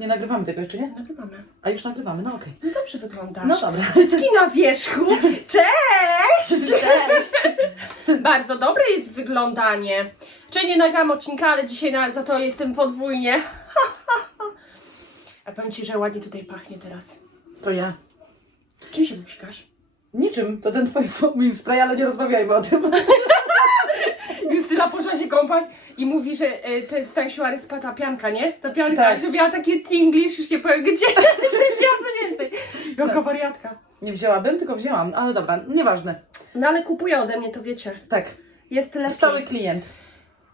Nie nagrywamy tego jeszcze, nie? Nagrywamy. A już nagrywamy, no okej. No dobrze wyglądasz. No dobra. Cycki na wierzchu. Cześć! Cześć! Bardzo dobre jest wyglądanie. Czyli nie nagram odcinka, ale dzisiaj na, za to jestem podwójnie. A powiem Ci, że ładnie tutaj pachnie teraz. To ja. Czym się muśkasz? Niczym, to ten twój spray, ale nie rozmawiajmy o tym. Justyna poszła kąpać i mówi, że e, to jest sanctuary spa ta pianka, nie? Ta pianka, Tak. że miała takie tinglish, już nie powiem gdzie, wzięła co więcej. Jaka Tak. wariatka. Nie wzięłabym, tylko wzięłam, ale dobra, nieważne. No ale kupuje ode mnie, to wiecie. Tak, Jest lepiej. stały klient.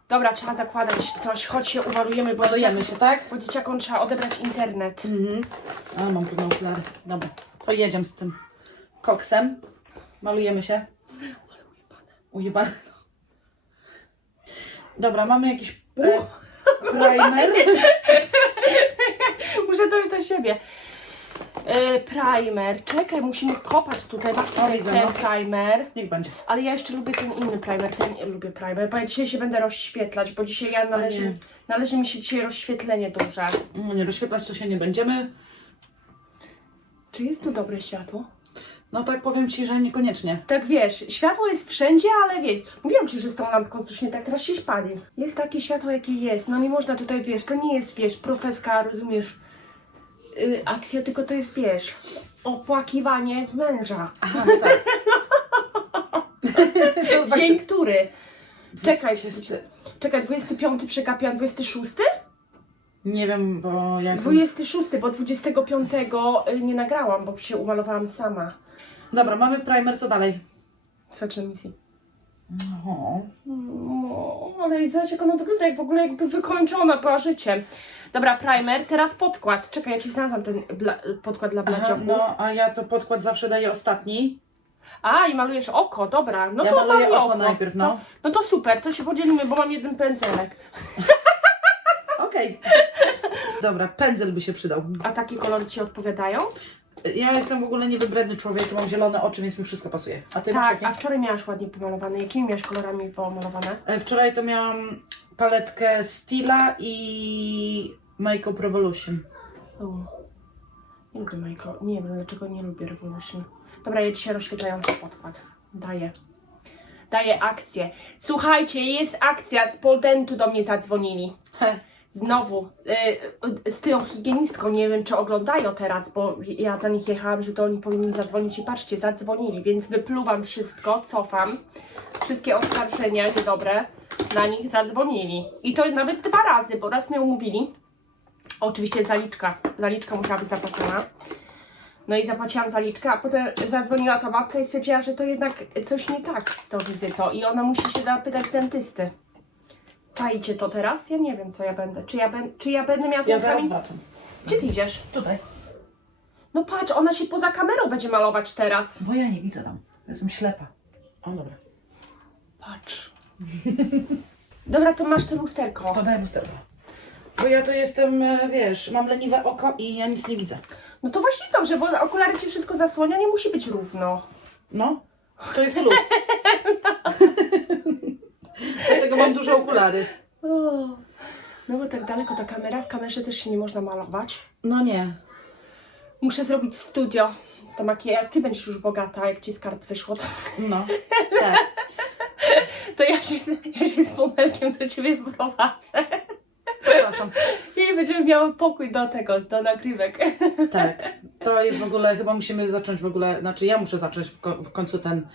Dobra, trzeba nakładać coś, chodź się umalujemy, bo dzieciak- się, tak? Bo dzieciakom trzeba odebrać internet. Mhm. Ale mam pewne okulary. Dobra, to jedziemy z tym koksem. Malujemy się. Ujebane. Dobra, mamy jakiś e, primer. Muszę dojść do siebie. E, primer. Czekaj, musimy kopać tutaj. Masz tutaj widzę, ten no. primer. Niech będzie. Ale ja jeszcze lubię ten inny primer. Ten nie lubię primer, bo ja dzisiaj się będę rozświetlać, bo dzisiaj ja nie. należy, należy mi się dzisiaj rozświetlenie duże. No nie, rozświetlać to się nie będziemy. Czy jest tu dobre światło? No tak powiem Ci, że niekoniecznie. Tak wiesz, światło jest wszędzie, ale wiesz, mówiłam Ci, że z tą lampką coś nie tak, teraz się spali. Jest takie światło, jakie jest, no nie można tutaj, wiesz, to nie jest, wiesz, profeska, rozumiesz, yy, akcja, tylko to jest, wiesz, opłakiwanie męża. Aha, no tak. Dzień który? Czekaj, czekaj, 25 przegapiłam, 26? Nie wiem, bo ja jestem... 26, bo 25 y, nie nagrałam, bo się umalowałam sama. Dobra, mamy primer, co dalej? Saczę misji. O, No, ale zobacz jak ona wygląda, jak w ogóle jakby wykończona była życiem. Dobra, primer, teraz podkład. Czekaj, ja ci znalazłam ten bla, podkład dla Aha, blacioków. no a ja to podkład zawsze daję ostatni. A, i malujesz oko, dobra. No ja to maluję maluj oko najpierw, no. To, no to super, to się podzielimy, bo mam jeden pędzelek. Okej. Dobra, pędzel by się przydał. A takie kolory ci odpowiadają? Ja jestem w ogóle niewybredny człowiek, mam zielone oczy, więc mi wszystko pasuje. A ty masz Tak, jakie? a wczoraj miałaś ładnie pomalowane. Jakimi miałaś kolorami pomalowane? E, Wczoraj to miałam paletkę Stila i Makeup Revolution. Nie lubię Michael. Nie wiem dlaczego nie lubię Revolution. Dobra, ja dzisiaj rozświetlający podkład. Daję. Daję akcję. Słuchajcie, jest akcja. Z Poldentu do mnie zadzwonili. He, Znowu. Y, y, z tą higienistką. Nie wiem, czy oglądają teraz, bo ja do nich jechałam, że to oni powinni zadzwonić i patrzcie, zadzwonili, więc wypluwam wszystko, cofam. Wszystkie oskarżenia niedobre na nich zadzwonili. I to nawet dwa razy, bo raz mnie umówili. Oczywiście zaliczka. Zaliczka musiała być zapłacona. No i zapłaciłam zaliczkę, a potem zadzwoniła ta babka i stwierdziła, że to jednak coś nie tak z tą wizytą i ona musi się zapytać dentysty. Czajcie to teraz? Ja nie wiem, co ja będę. Czy ja, ben, czy ja będę miała ja zaraz wracam. Gdzie ty idziesz? Tutaj. No patrz, ona się poza kamerą będzie malować teraz. Bo ja nie widzę tam. Jestem ślepa. O dobra. Patrz. Dobra, to masz te lusterko. To daj lusterko. Bo ja to jestem, e, wiesz, mam leniwe oko i ja nic nie widzę. No to właśnie dobrze, bo okulary ci wszystko zasłania, nie musi być równo. No, to jest plus. Dlatego mam duże okulary. No bo tak daleko ta kamera, w kamerze też się nie można malować. No nie. Muszę zrobić studio. To makijaż, ty będziesz już bogata, jak ci z kart wyszło. To, No, tak. to ja, się, ja się z pomelkiem do ciebie wprowadzę. Przepraszam. I będziemy miały pokój do tego, do nagrywek. Tak. To jest w ogóle, chyba musimy zacząć w ogóle, znaczy ja muszę zacząć w, ko- w końcu ten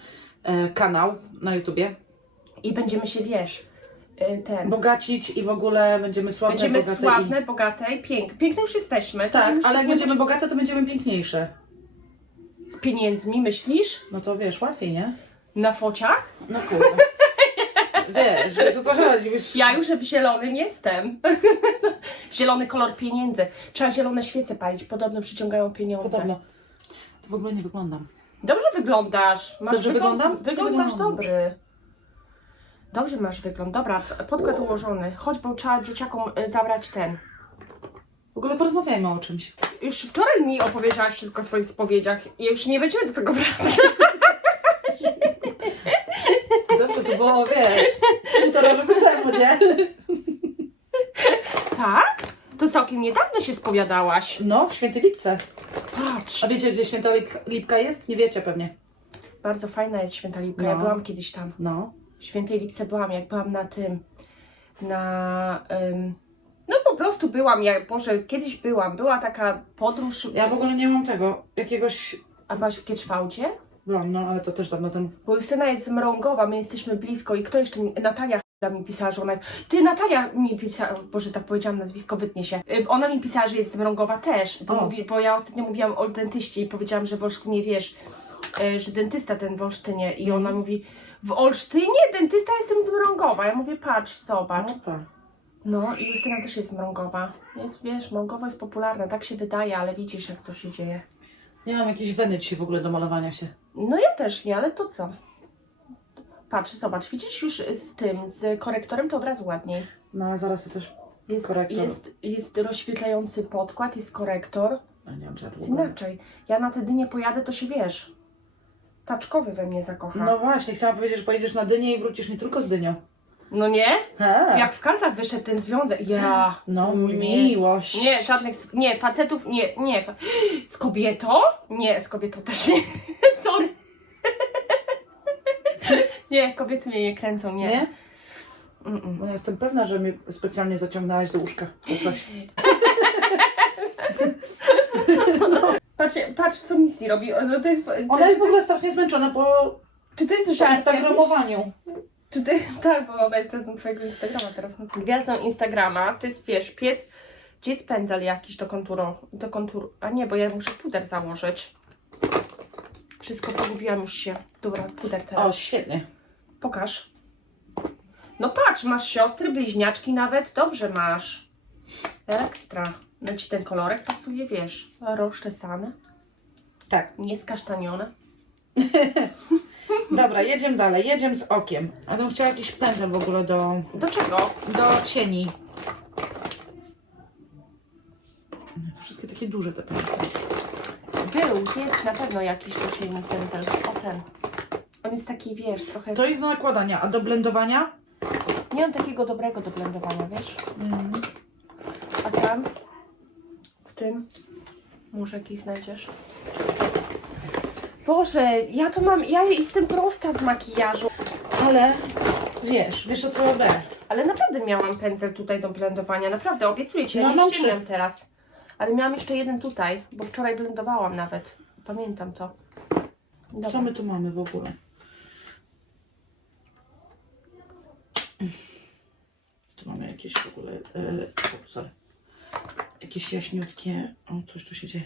e, kanał na YouTubie. I będziemy się, wiesz, y, ten... Bogacić i w ogóle będziemy sławne, Będziemy bogate sławne, bogate i piękne. Piękne już jesteśmy. I... to Tak, już ale jak nie będziemy musi- bogate, to będziemy piękniejsze. Z pieniędzmi, myślisz? No to wiesz, łatwiej, nie? Na fociach? No kurde. Wiesz, wiesz o co chodzi. Już... Ja już w zielonym jestem. Zielony kolor pieniędzy. Trzeba zielone świece palić, podobno przyciągają pieniądze. Podobno. To w ogóle nie wyglądam. Dobrze wyglądasz. Masz Dobrze wygląd- wyglądam? Wyglądasz Wyglądam dobry. Dobrze masz wygląd. Dobra, podkład ułożony. Chodź, bo trzeba dzieciakom y, zabrać ten. W ogóle porozmawiajmy o czymś. Już wczoraj mi opowiedziałaś wszystko o swoich spowiedziach i już nie będziemy do tego wracać. Dobrze, to było, wiesz, półtora roku temu, nie? Tak? To całkiem niedawno się spowiadałaś. No, w Świętej Lipce. Patrz. A wiecie, gdzie Święta Lipka, Lipka jest? Nie wiecie pewnie. Bardzo fajna jest Święta Lipka. Ja No. byłam kiedyś tam. No. W Świętej Lipce byłam, jak byłam na tym, na... ym, no po prostu byłam, ja, Boże, kiedyś byłam, była taka podróż, Ja w ogóle nie mam tego, jakiegoś... a byłaś w Kieczwałdzie? Byłam, no, ale to też dawno temu. Bo Justyna jest z Mrągowa, my jesteśmy blisko i kto jeszcze, mi- Natalia mi pisała, że ona jest, ty Natalia mi pisała, Boże tak powiedziałam nazwisko, wytnie się, Y, ona mi pisała, że jest z Mrągowa też, bo, O. mówi, bo ja ostatnio mówiłam o dentyście i powiedziałam, że w Olsztynie wiesz, y, że dentysta ten w Olsztynie i ona mówi, w Olsztynie dentysta jestem z Mrągowa, ja mówię patrz, zobacz, Opa. no i Justyna też jest Mrągowa, jest, wiesz, Mrągowo jest popularne, tak się wydaje, ale widzisz jak to się dzieje. Nie mam jakiejś weny dzisiaj w ogóle do malowania się. No ja też nie, ale to co? Patrz, zobacz, widzisz już z tym, z korektorem to od razu ładniej. No, zaraz to też... Jest, Korektor. jest, jest rozświetlający podkład, jest korektor. A nie wiem, czy ja to Jest inaczej. Ja na te dynie pojadę, to się wiesz. Taczkowy we mnie zakocha. No właśnie, chciałam powiedzieć, że pojedziesz na dynię i wrócisz nie tylko z dynią. No nie? Jak w kartach wyszedł ten związek. Ja. No, miłość. Nie, żadnych. Nie, facetów nie, nie. fa- Z kobietą? Nie, z kobietą też nie. Sorry. Nie, kobiety mnie nie kręcą, nie. Nie? Mm-mm. No, jestem pewna, że mnie specjalnie zaciągnęłaś do łóżka. czy coś. Patrz, co misji robi. No to jest, to, Ona jest w ogóle strasznie zmęczona po, czy po żart? jakiś? instagramowaniu. Czy ty, tak, bo ona jest prezent twojego Instagrama teraz. Gwiazdą Instagrama to jest, wiesz, pies, gdzie jest pędzel jakiś do konturu, do konturu, a nie, bo ja muszę puder założyć. Wszystko pogubiłam już się. Dobra, puder O, teraz. świetnie. Pokaż. No patrz, masz siostry, bliźniaczki nawet, dobrze masz. Ekstra. No ci ten kolorek pasuje, wiesz, rozczesane, Tak. nieskasztanione. Dobra, jedziemy dalej. Jedziemy z okiem. A bym chciała jakiś pędzel w ogóle do, Do czego? do cieni. No, To wszystkie takie duże te pędzle. Był, jest na pewno jakiś do cieni pędzel. O ten. On jest taki, wiesz, trochę... To jest do nakładania, a do blendowania? Nie mam takiego dobrego do blendowania, wiesz? Mm. A tam? W tym? Może jakiś znajdziesz? Boże, ja to mam... Ja jestem prosta w makijażu. Ale wiesz, wiesz o co B. Ale naprawdę miałam pędzel tutaj do blendowania. Naprawdę, obiecuję Ci, ja No, nie mam teraz. Ale miałam jeszcze jeden tutaj, bo wczoraj blendowałam nawet. Pamiętam to. Dobra. Co my tu mamy w ogóle? Tu mamy jakieś w ogóle. E, o, sorry. Jakieś jaśniutkie. O, coś tu się dzieje.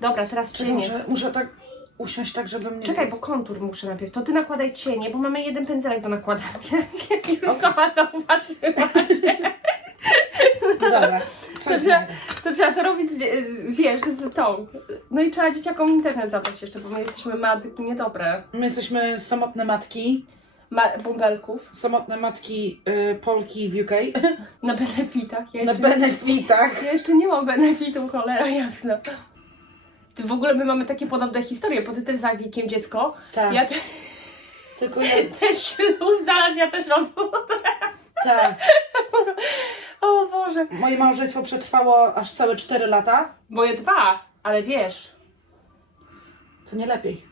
Dobra, teraz Czekaj, cienie. muszę, muszę tak usiąść tak, żeby mnie. Czekaj, bo kontur muszę najpierw. To ty nakładaj cienie, bo mamy jeden pędzelek do nakładania. Jak już Okej. sama zauważyłaś. Dobra. To trzeba, to trzeba to robić, wiesz, z tą. No i trzeba dzieciakom internet zabrać jeszcze, bo my jesteśmy matki niedobre. My jesteśmy samotne matki. Ma bąbelków Samotne matki y, Polki w UK. na benefitach. Ja Na jeszcze, benefitach. ja jeszcze nie mam benefitu, cholera jasna. Ty w ogóle my mamy takie podobne historie, bo ty też za wiekiem dziecko. Tak. Ja te, Tylko ja. też ślub, zaraz ja też rozwód. Tak. O Boże. Moje małżeństwo przetrwało aż całe 4 lata. Moje dwa, ale wiesz, To nie lepiej.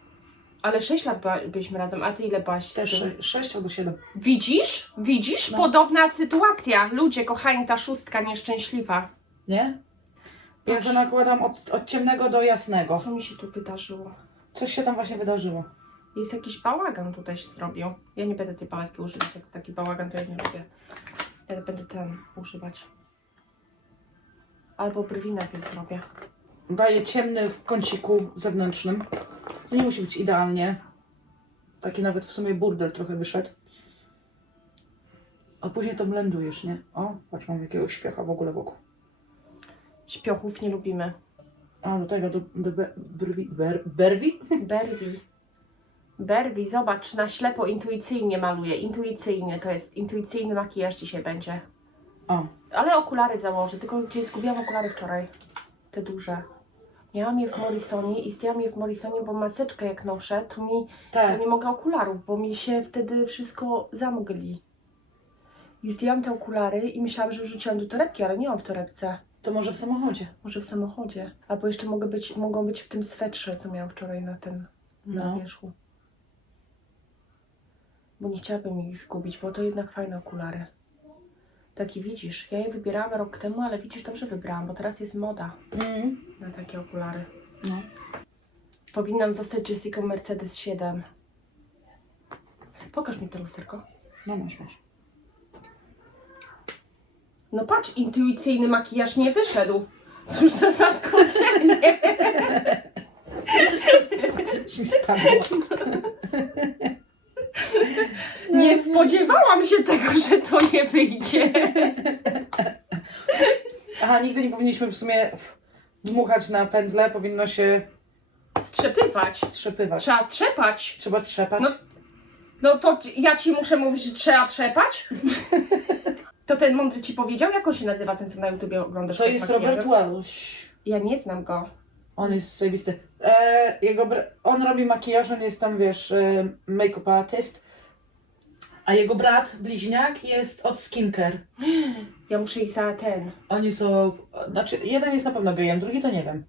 Ale 6 lat byliśmy razem, a ty ile byłaś z Też tym? 6 albo 7. Widzisz? Widzisz? No. Podobna sytuacja. Ludzie, kochani, ta szóstka nieszczęśliwa. Nie? Ja Patrz. to nakładam od, od ciemnego do jasnego. Co mi się tu wydarzyło? Coś się tam właśnie wydarzyło. Jest jakiś bałagan tutaj się zrobił. Ja nie będę tej paletki używać, jak jest taki bałagan, to ja nie lubię. Ja będę ten używać. Albo brwi najpierw zrobię. Daję ciemny w kąciku zewnętrznym. Nie musi być idealnie. Taki nawet w sumie burdel trochę wyszedł. A później to blendujesz, nie? O, patrz, mam jakiegoś śpiecha w ogóle wokół. Śpiochów nie lubimy. A, do tego, do, do be, brwi, ber, berwi? Berwi. Berwi, zobacz, na ślepo, intuicyjnie maluję. Intuicyjnie, to jest intuicyjny makijaż dzisiaj będzie. O, Ale okulary założę, tylko gdzieś zgubiłam okulary wczoraj. Te duże. Miałam je w Morrisonie i zdjęłam je w Morrisonie, bo maseczkę jak noszę, to mi to tak. nie mogę okularów, bo mi się wtedy wszystko zamgli. I zdjęłam te okulary i myślałam, że wrzuciłam do torebki, ale nie mam w torebce. To może w samochodzie. Może w samochodzie. Albo jeszcze mogę być, mogą być w tym swetrze, co miałam wczoraj na tym, na No. wierzchu. Bo nie chciałabym ich zgubić, bo to jednak fajne okulary. Taki widzisz, ja je wybierałam rok temu, ale widzisz, dobrze wybrałam, bo teraz jest moda Mm. na takie okulary. No. Powinnam zostać Jessica Mercedes 7. Pokaż mi to lusterko. No masz, masz. No patrz, intuicyjny makijaż nie wyszedł. Cóż za zaskoczenie. Już mi spadło. Nie spodziewałam się tego, że to nie wyjdzie. Aha, nigdy nie powinniśmy w sumie dmuchać na pędzle, powinno się Strzepywać. strzepywać. Trzeba trzepać. Trzeba trzepać. No. No to ja ci muszę mówić, że trzeba trzepać? To ten mądry ci powiedział? Jak on się nazywa, ten co na YouTubie oglądasz? to bez jest makijażu? Robert Welsh. Ja nie znam go. On jest zajebisty. E, jego br- on robi makijaż, on jest tam, wiesz, e, make-up artist. A jego brat, bliźniak, jest od skincare. Ja muszę ich za ten. Oni są, znaczy jeden jest na pewno gejem, drugi to nie wiem.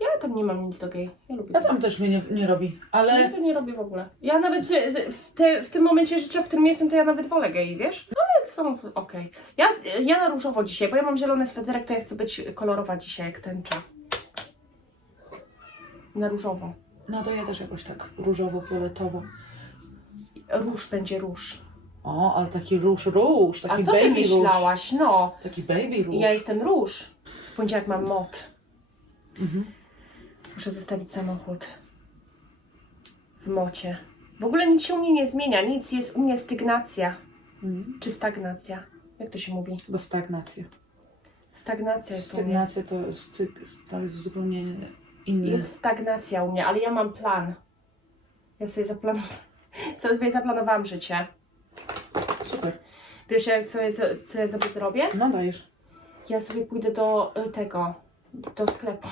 Ja tam nie mam nic do gej. Ja lubię. Ja tam też mnie nie, nie robi, Ja ale to nie robię w ogóle. Ja nawet z- z- w, te, w tym momencie życia, w którym jestem, to ja nawet wolę gej, wiesz? Ale są okej. Ja, ja na różowo dzisiaj, bo ja mam zielony sweterek, to ja chcę być kolorowa dzisiaj, jak tęcza. Na różowo. no to ja też jakoś tak różowo-fioletowo. Róż będzie róż. O, ale taki róż, róż, taki A co ty baby róż. myślałaś? No, Taki baby róż. ja jestem róż. W poniedziałek mam mod. Mhm. Muszę zostawić samochód. W mocie. W ogóle nic się u mnie nie zmienia, nic. Jest u mnie stygnacja. Mhm. Czy stagnacja? Jak to się mówi? Chyba stagnacja. Stagnacja jest u mnie. Stagnacja to jest, to jest zupełnie inny. Jest stagnacja u mnie, ale ja mam plan. Ja sobie, zaplan... sobie zaplanowałam życie. Super. Wiesz, jak sobie, co ja sobie zrobię? No dajesz. Ja sobie pójdę do y, tego, do sklepu.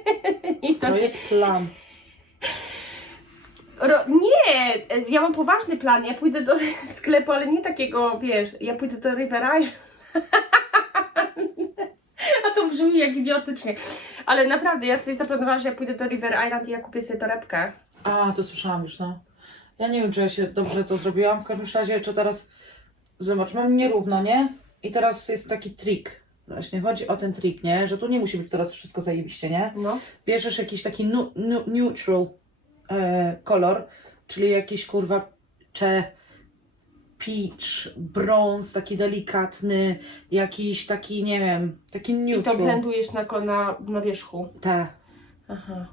I to jest plan. Ro... Nie! Ja mam poważny plan. Ja pójdę do sklepu, ale nie takiego, wiesz, ja pójdę do River Island. A to brzmi jak idiotycznie. Ale naprawdę, ja sobie zaplanowałam, że ja pójdę do River Island i ja kupię sobie torebkę. A, to słyszałam już, no. Ja nie wiem, czy ja się dobrze to zrobiłam. W każdym razie, czy teraz. Zobacz, mam nierówno, nie? I teraz jest taki trik. Właśnie chodzi o ten trik, nie? Że tu nie musi być teraz wszystko zajebiście, nie? No. Bierzesz jakiś taki nu, nu, neutral e, kolor, czyli jakiś kurwa cze, peach, brąz, taki delikatny, jakiś taki, nie wiem, taki I to neutral. blendujesz na, ko- na, na wierzchu. Tak. Aha.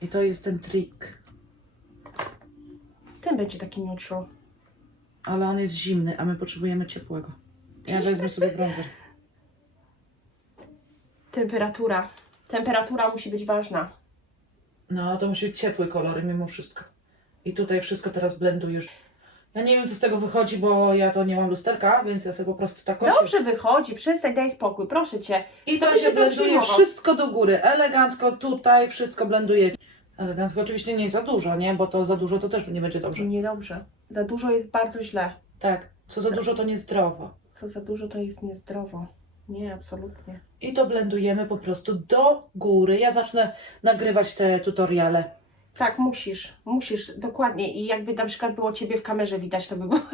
I to jest ten trik. Ten będzie taki neutral. Ale on jest zimny, a my potrzebujemy ciepłego. Ja wezmę sobie bronzer. Temperatura. Temperatura musi być ważna. No, to musi być ciepły kolor mimo wszystko. I tutaj wszystko teraz blendujesz. Ja nie wiem, co z tego wychodzi, bo ja to nie mam lusterka, więc ja sobie po prostu tak osię- Dobrze wychodzi, przestań, daj spokój, proszę cię. I To się blenduje wszystko do góry. Elegancko tutaj wszystko blenduje. Elegancko oczywiście nie za dużo, nie? Bo to za dużo to też nie będzie dobrze. Niedobrze. Za dużo jest bardzo źle. Tak. Co za dużo to niezdrowo. Co za dużo to jest niezdrowo. Nie, absolutnie. I to blendujemy po prostu do góry. Ja zacznę nagrywać te tutoriale. Tak, musisz, musisz, dokładnie. I jakby na przykład było Ciebie w kamerze widać, to by było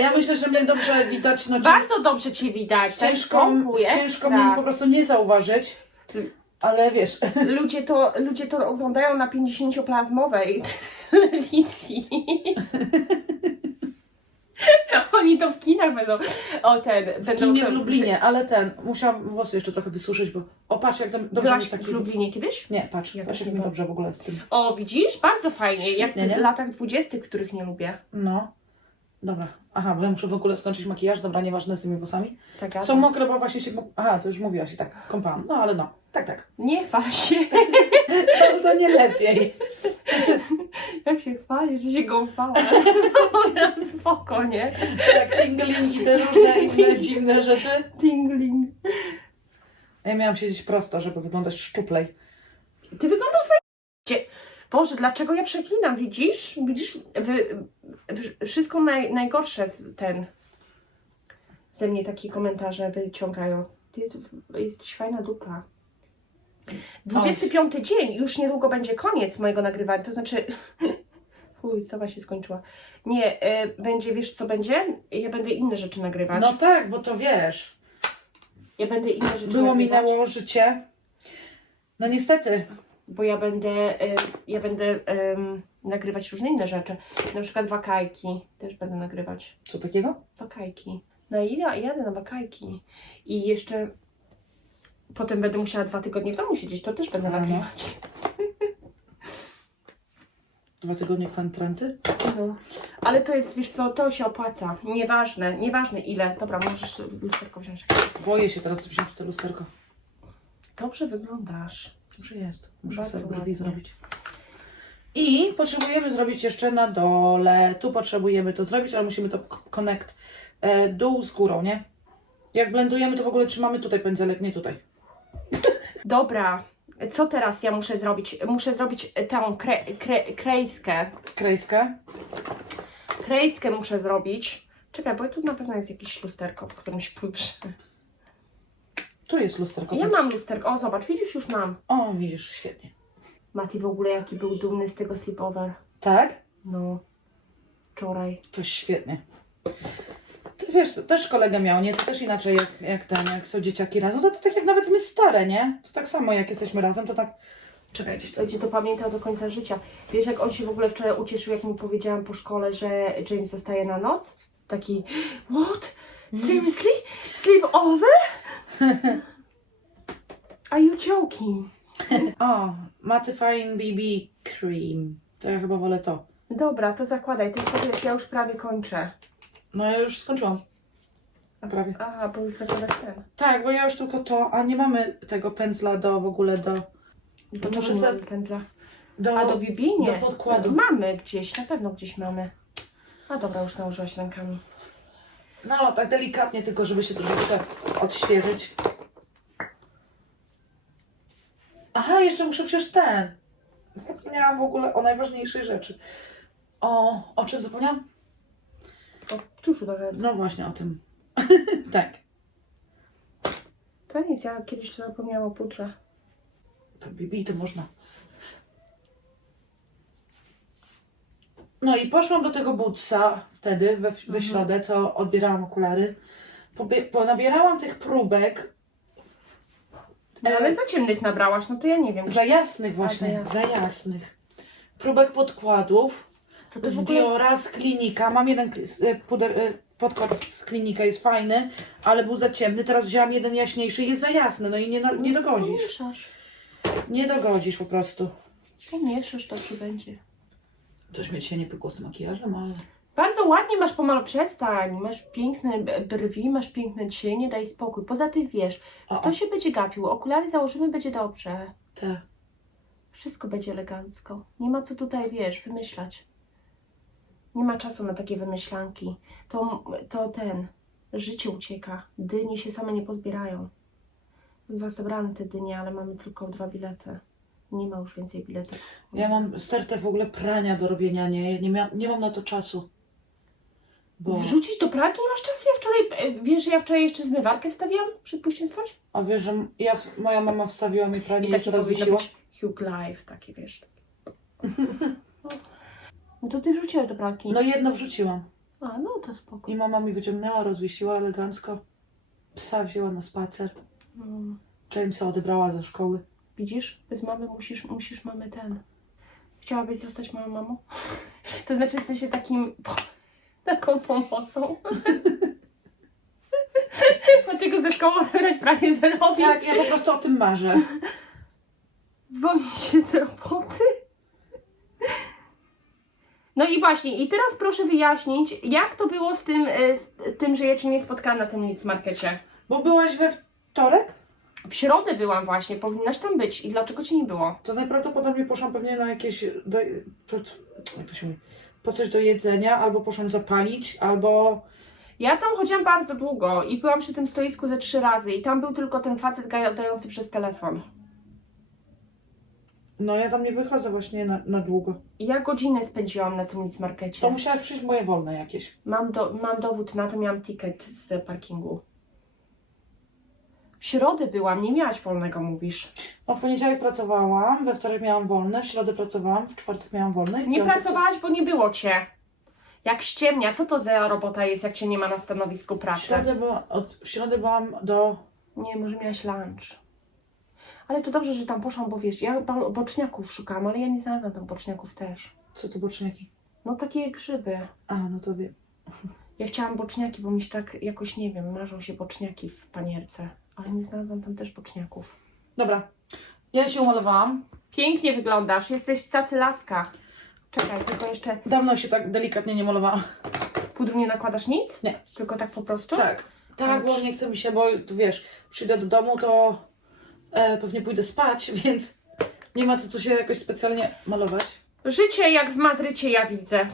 Ja myślę, że mnie dobrze widać. No, bardzo dobrze Cię widać. tak? ciężko, Dziękuję. ciężko mi Tak. po prostu nie zauważyć. Ale wiesz, Ludzie to, ludzie to oglądają na 50-plazmowej telewizji. Oni to w kinach będą. O ten, będą. nie to- w Lublinie, ale ten, musiałam włosy jeszcze trochę wysuszyć, bo o patrz jak tam dobrze Byłaś mi taki... w Lublinie kiedyś? Nie, patrz, Ja patrz też jak mi dobrze w ogóle z tym. O, widzisz? Bardzo fajnie. Jak Świetnie, w nie? latach 20., których nie lubię. No, dobra. Aha, bo ja muszę w ogóle skończyć makijaż, dobra, nieważne z tymi włosami. Tak, Są mokre, bo właśnie się... kąp- Aha, to już mówiłaś i tak, kąpałam. No, ale no, tak, tak. Nie chwal się. No, to nie lepiej. Jak się chwalisz, że się gąpała. Spoko, nie? Tak, tinglingi, te różne inne dziwne rzeczy. Tingling. Ja miałam siedzieć prosto, żeby wyglądać szczuplej. Ty wyglądasz za... Boże, dlaczego ja przeklinam? Widzisz? Widzisz? Wy, wszystko naj, najgorsze z ten. Ze mnie takie komentarze wyciągają. Ty jest, jesteś fajna dupa. 25 dzień, już niedługo będzie koniec mojego nagrywania. To znaczy. Uj, sowa się skończyła. Nie, y, będzie, wiesz co będzie? Ja będę inne rzeczy nagrywać. No tak, bo to wiesz. Ja będę inne rzeczy Było nagrywać. minęło życie. No niestety. Bo ja będę, ja będę ym, nagrywać różne inne rzeczy. Na przykład wakajki też będę nagrywać. Co takiego? Wakajki. No i ja jadę na wakajki. I jeszcze potem będę musiała dwa tygodnie w domu siedzieć, to też będę nagrywać. Dwa tygodnie kwantręty? No. Ale to jest, wiesz co, to się opłaca. Nieważne, nieważne ile. Dobra, możesz lusterko wziąć. Boję się teraz wziąć to lusterko. Dobrze wyglądasz. Dobrze jest. Muszę Bardzo sobie brwi ładnie. zrobić. I potrzebujemy zrobić jeszcze na dole. Tu potrzebujemy to zrobić, ale musimy to connect e, dół z górą, nie? Jak blendujemy, to w ogóle trzymamy tutaj pędzelek, nie tutaj. Dobra, co teraz ja muszę zrobić? Muszę zrobić tę kre, kre, krejskę. Krejskę. Krejskę muszę zrobić. Czekaj, bo tu na pewno jest jakieś lusterko w którymś pudrze. Tu jest lusterko. Ja mam lusterko. O, zobacz, widzisz, już mam. O, widzisz, świetnie. Mati w ogóle jaki był dumny z tego sleepover. Tak? No, wczoraj. To świetnie. Ty wiesz, też kolega miał, nie? To też inaczej jak, jak ten, jak są dzieciaki razem. To, to tak jak nawet my stare, nie? To tak samo jak jesteśmy razem, to tak... Czekaj, gdzieś to... Będzie to pamiętał do końca życia. Wiesz, jak on się w ogóle wczoraj ucieszył, jak mu powiedziałam po szkole, że James zostaje na noc? Taki, what? Seriously? Sleep over? Are you joking? O, Mattifying BB Cream. To ja chyba wolę to. Dobra, to zakładaj, tylko wiesz, ja już prawie kończę. No ja już skończyłam. Prawie. Aha, bo już zakładasz ten. Tak, bo ja już tylko to, a nie mamy tego pędzla do w ogóle do... Do Może mamy pędzla? do A do BB? Nie. do podkładu. Mamy gdzieś, na pewno gdzieś mamy. A dobra, już nałożyłaś rękami. No, tak delikatnie tylko, żeby się troszeczkę odświeżyć. Aha, jeszcze muszę przecież ten. Zapomniałam w ogóle o najważniejszej rzeczy. O, o czym zapomniałam? O, tuszu do razu. No właśnie o tym. tak. To nic, ja kiedyś to zapomniałam o pudrze. To BB to można. No i poszłam do tego Bootsa wtedy, we, we Mhm. środę, co odbierałam okulary. Pobie- Ponabierałam tych próbek. No, E, ale za ciemnych nabrałaś, no to ja nie wiem. Za jasnych właśnie, za za jasnych. Próbek podkładów Co to z. Diora, z klinika. Mam jeden e, puder, e, podkład z klinika, jest fajny, ale był za ciemny. Teraz wzięłam jeden jaśniejszy, jest za jasny, no i nie, na- nie dogodzisz. Pomieszasz. Nie dogodzisz po prostu. To ci będzie. Coś mnie dzisiaj nie pykło z tym makijażem, ale... Bardzo ładnie masz pomal, przestań. Masz piękne brwi, masz piękne cienie, daj spokój. Poza tym wiesz, O, kto się będzie gapił, okulary założymy, będzie dobrze. te. Wszystko będzie elegancko. Nie ma co tutaj, wiesz, wymyślać. Nie ma czasu na takie wymyślanki. To, to ten, życie ucieka. Dynie się same nie pozbierają. Dwa zebrane te dynie, ale mamy tylko dwa bilety. Nie ma już więcej biletów. Ja mam stertę w ogóle prania do robienia, nie, nie, mia- nie mam na to czasu. Bo, Wrzucić do pralki nie masz czasu? Ja wczoraj, e, wiesz, że ja wczoraj jeszcze zmywarkę wstawiłam przed pójściem spać? a wiesz, że ja, moja mama wstawiła mi pranie i I jeszcze takie raz powinno wisiło. być Hugh Live, takie wiesz. No to ty wrzuciłaś do pralki. No jedno wrzuciłam. A, no to spoko. I mama mi wyciągnęła, rozwiesiła elegancko. Psa wzięła na spacer. Mm. Jamesa odebrała ze szkoły. Widzisz, bez mamy musisz, musisz mamy ten. Chciałabyś zostać moją mamą? To znaczy w sensie takim, taką pomocą. Bo tylko ze szkoły odebrać prawie zerowi. Tak, ja po prostu o tym marzę. Zwolnić się z roboty. No i właśnie, i teraz proszę wyjaśnić, jak to było z tym, e, z tym że ja Cię nie spotkałam na tym nic markecie. Bo byłaś we wtorek? W środę byłam właśnie, powinnaś tam być. I dlaczego Cię nie było? To najprawdopodobniej poszłam pewnie na jakieś. Do, to, jak to się mówi? Po coś do jedzenia, albo poszłam zapalić, albo. Ja tam chodziłam bardzo długo i byłam przy tym stoisku ze trzy razy i tam był tylko ten facet gadający przez telefon. No ja tam nie wychodzę właśnie na, na długo. Ja godzinę spędziłam na tym Nic Markecie. To musiałaś przyjść moje wolne jakieś. Mam, do, mam dowód na to, miałam ticket z parkingu. W środę byłam, nie miałaś wolnego, mówisz. No w poniedziałek pracowałam, we wtorek miałam wolne, w środę pracowałam, w czwartek miałam wolne. i w Nie piątek- pracowałaś, bo nie było cię. Jak ściemnia, co to za robota jest, jak cię nie ma na stanowisku W pracy? środę, była, od, w środę byłam do... Nie, może miałaś lunch. Ale to dobrze, że tam poszłam, bo wiesz, ja bo- boczniaków szukam, ale ja nie znalazłam tam boczniaków też. Co to boczniaki? No takie grzyby. A, no to wiem. Ja chciałam boczniaki, bo mi się tak jakoś, nie wiem, marzą się boczniaki w panierce. Ale nie znalazłam tam też boczniaków. Dobra. Ja się umalowałam. Pięknie wyglądasz, jesteś cacy laska. Czekaj, tylko jeszcze Dawno się tak delikatnie nie malowałam. pudru nie nakładasz nic? Nie. Tylko tak po prostu? Tak. Tak, bo nie chce mi się, bo tu wiesz, przyjdę do domu, to e, pewnie pójdę spać, więc nie ma co tu się jakoś specjalnie malować. Życie jak w Madrycie ja widzę.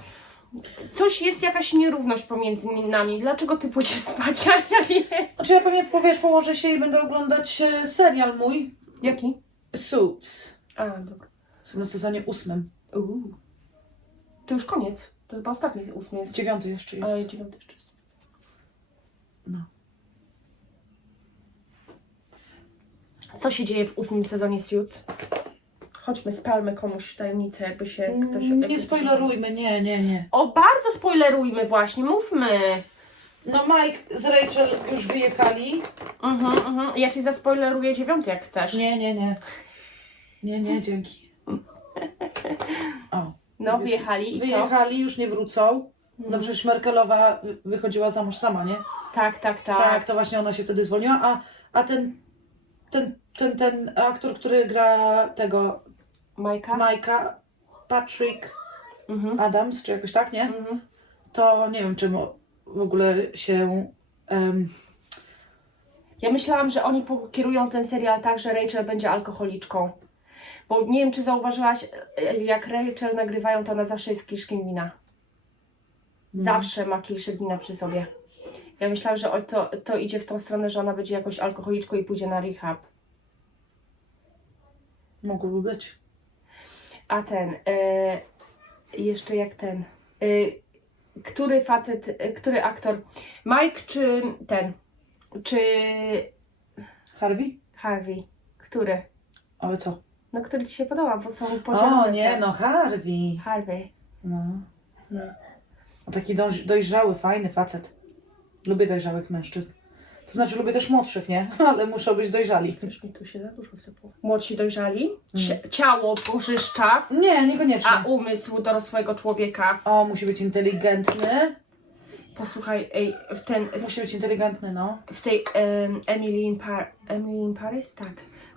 Coś jest jakaś nierówność pomiędzy nami. Dlaczego ty pójdziesz spać, a ja nie? Znaczy ja pewnie, powiesz, położę się i będę oglądać e, serial mój, Jaki? Suits. A, dobra. Są na sezonie ósmym. Uuu. To już koniec. To chyba ostatni ósmy jest. Dziewiąty jeszcze jest. Ale dziewiąty jeszcze jest. No. Co się dzieje w ósmym sezonie Suits? Chodźmy, spalmy komuś tajemnicę, jakby się ktoś... Mm, jakby Nie spoilerujmy, nie, nie, nie. O, bardzo spoilerujmy właśnie, mówmy. No Mike z Rachel już wyjechali. Mhm, mhm. Ja ci zaspoileruję dziewiąty, jak chcesz. Nie, nie, nie. Nie, nie, dzięki. O, No, Wyjecha- wyjechali i co? wyjechali, już nie wrócą. No Mhm. przecież Merkelowa wy- wychodziła za mąż sama, nie? Tak, tak, tak. Tak, to właśnie ona się wtedy zwolniła, a, a ten, ten, ten, ten aktor, który gra tego Majka? Majka, Patrick Mhm. Adams, czy jakoś tak, nie? Mhm. To nie wiem, czym w ogóle się... em, Ja myślałam, że oni pokierują ten serial tak, że Rachel będzie alkoholiczką. Bo nie wiem, czy zauważyłaś, jak Rachel nagrywają, to ona zawsze jest kiszkiem wina. Zawsze ma kieliszek wina przy sobie. Ja myślałam, że to, to idzie w tą stronę, że ona będzie jakąś alkoholiczką i pójdzie na rehab. mogłoby być. A ten, e, jeszcze jak ten, e, który facet, e, który aktor, Mike czy ten, czy Harvey? Harvey? Który? Ale co? No, który Ci się podoba, bo są O poziome. nie, te- no Harvey. Harvey. No. No. Taki dojrzały, fajny facet. Lubię dojrzałych mężczyzn. To znaczy lubię też młodszych, nie? Ale muszą być dojrzali. Coś mi tu się za dużo sypło. Młodsi dojrzali, Mm. Cia- ciało bożyszcza, Nie, niekoniecznie. a umysł dorosłego człowieka. O, musi być inteligentny. Posłuchaj, ej, w, ten, Musi być inteligentny, no. w tej em, Emily, in Par- Emily in Paris, tak,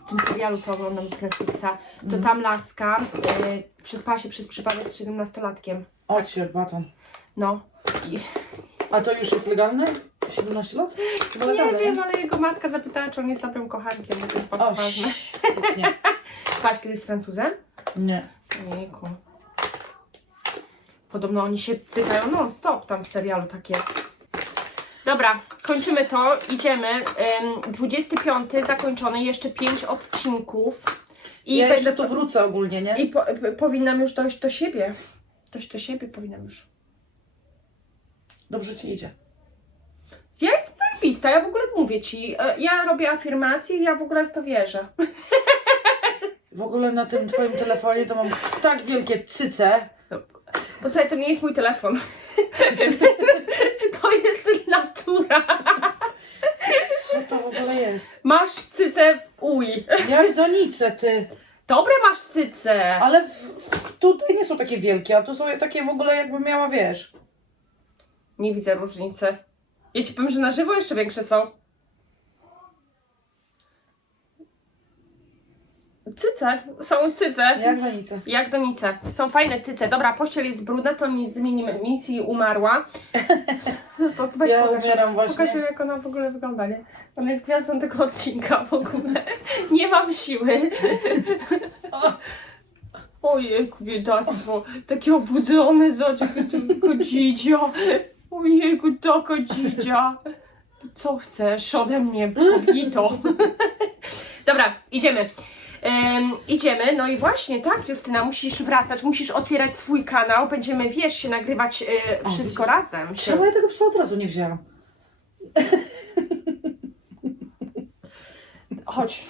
w tym serialu, co oglądam z Netflixa, to Mhm. tam laska y, przespała się przez przypadek z 17-latkiem. O, cię, baton. No. I, A to już jest legalne? 17 lat? Chyba nie legalne, wiem, ale jego matka zapytała, czy on jest dobrym kochankiem, bo to jest bardzo O, ważne. nie. Patrz, kiedy Francuzem? Nie. Ojejku. Podobno oni się cytają non stop tam w serialu, tak jest. Dobra, kończymy to, idziemy. Ym, 25 zakończony, jeszcze 5 odcinków. I, Ja jeszcze tu wrócę ogólnie, nie? i po, p- powinnam już dojść do siebie. Dojść do siebie powinnam już. Dobrze ci idzie. Zajebista, ja w ogóle mówię ci. e, Ja robię afirmacje i ja w ogóle w to wierzę. W ogóle na tym twoim telefonie to mam tak wielkie cyce. Posłuchaj, to nie jest mój telefon. to jest natura. Co to w ogóle jest? Masz cycę w uj. Jak donice, ty. Dobre masz cyce. Ale w, w, tutaj nie są takie wielkie, a tu są takie w ogóle jakbym miała, wiesz. Nie widzę różnicy. Ja ci powiem, że na żywo jeszcze większe są. Cyce. Są cyce. Jak donice. Jak donice. Są fajne cyce. Dobra, pościel jest brudna, to nic zmienimy. Misji umarła. Weź Ja pokaż, umieram pokaż właśnie. jak ona w ogóle wygląda, nie? Ona jest gwiazdą tego odcinka w ogóle. Nie mam siły. Ojejku, biedactwo. Takie obudzone, zobacz, jakie to tylko dzidzio. Ojejku, taka dzidzia. Co chcesz ode mnie, kobito? Dobra, idziemy. Em, idziemy, no i właśnie, tak, Justyna, musisz wracać, musisz otwierać swój kanał. Będziemy, wiesz, się nagrywać e, O, wszystko razem. Czemu ja tego psa od razu nie wzięłam? Chodź.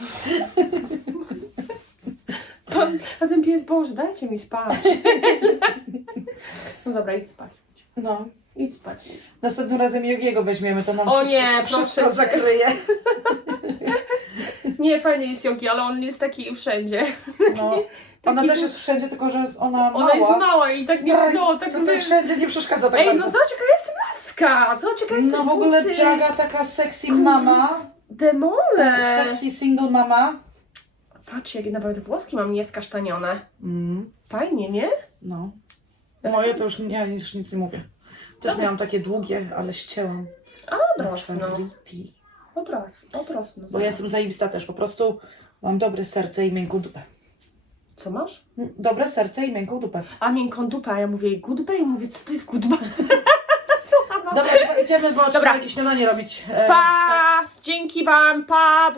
Pan, a ten pies, Boże, dajcie mi spać. No dobra, idź spać. No. Idź spać. Następnym razem Jogiego weźmiemy, to nam O wszystko, nie, proszę wszystko cię. zakryje. Nie, fajnie jest Jogi, ale on jest taki wszędzie. No. Ona Taki też jest wszędzie, tylko że jest ona Ona mała. jest mała i tak nie, Tak, no, tak to tutaj nie. wszędzie nie przeszkadza tak Ej, bardzo. no zobacz jaka jest laska, zobacz jaka jest No w ogóle buty. Jaga taka sexy mama, Demole. sexy single mama. Patrz, jakie nawet włoski mam nieskasztanione. Mm, Fajnie, nie? no. Moje to już, ja już nic nie mówię. Też miałam takie długie, ale ścięłam. A odrosną. Charity. Odrosną. Bo ja jestem zajebista też, po prostu mam dobre serce i miękką dupę. Co masz? Mm, Dobre serce i miękką dupę. A miękką dupę, a ja mówię jej goodbye i mówię, co to jest ma? Dobra, idziemy, bo Dobra. trzeba jakieś śniadanie robić. E, Pa! Dzięki wam, pa!